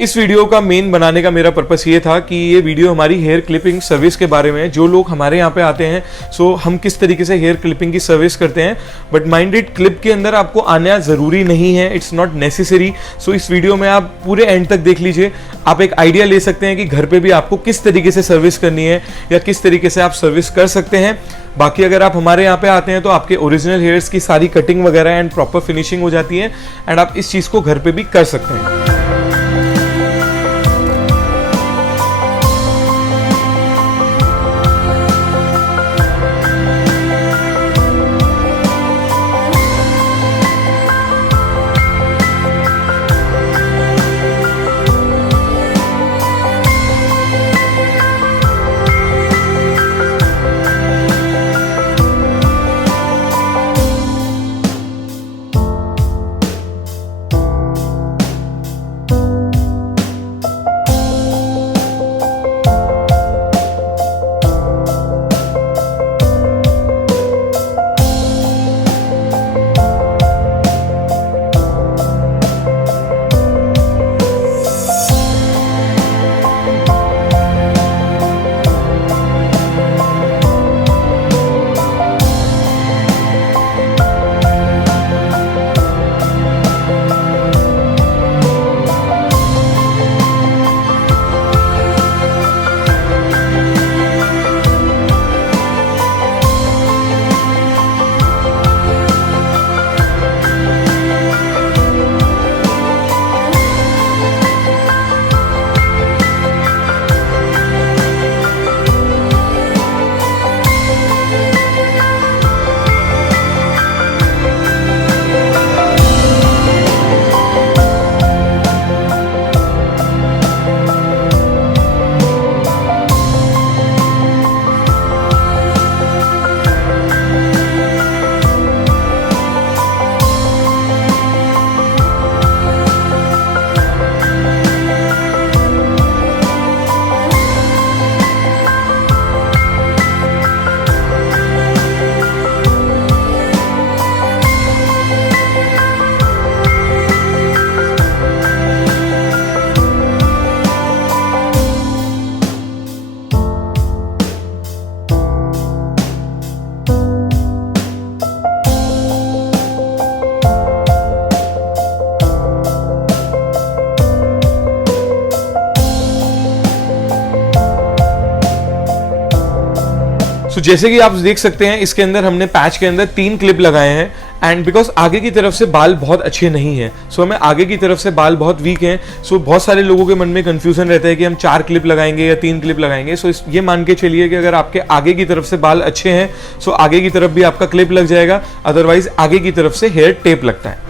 इस वीडियो का मेन बनाने का मेरा पर्पस ये था कि ये वीडियो हमारी हेयर क्लिपिंग सर्विस के बारे में है। जो लोग हमारे यहाँ पे आते हैं सो हम किस तरीके से हेयर क्लिपिंग की सर्विस करते हैं, बट माइंडेड क्लिप के अंदर आपको आना ज़रूरी नहीं है, इट्स नॉट नेसेसरी। सो इस वीडियो में आप पूरे एंड तक देख लीजिए, आप एक आइडिया ले सकते हैं कि घर पे भी आपको किस तरीके से सर्विस करनी है या किस तरीके से आप सर्विस कर सकते हैं। बाकी अगर आप हमारे यहाँ पे आते हैं तो आपके ओरिजिनल हेयर्स की सारी कटिंग वगैरह एंड प्रॉपर फिनिशिंग हो जाती है एंड आप इस चीज़ को घर पे भी कर सकते हैं। जैसे कि आप देख सकते हैं इसके अंदर हमने पैच के अंदर 3 क्लिप लगाए हैं एंड बिकॉज आगे की तरफ से बाल बहुत अच्छे नहीं हैं, सो हमें आगे की तरफ से बाल बहुत वीक हैं। सो बहुत सारे लोगों के मन में कंफ्यूजन रहता है कि हम 4 क्लिप लगाएंगे या 3 क्लिप लगाएंगे। सो ये मान के चलिए कि अगर आपके आगे की तरफ से बाल अच्छे हैं सो आगे की तरफ भी आपका क्लिप लग जाएगा, अदरवाइज आगे की तरफ से हेयर टेप लगता है।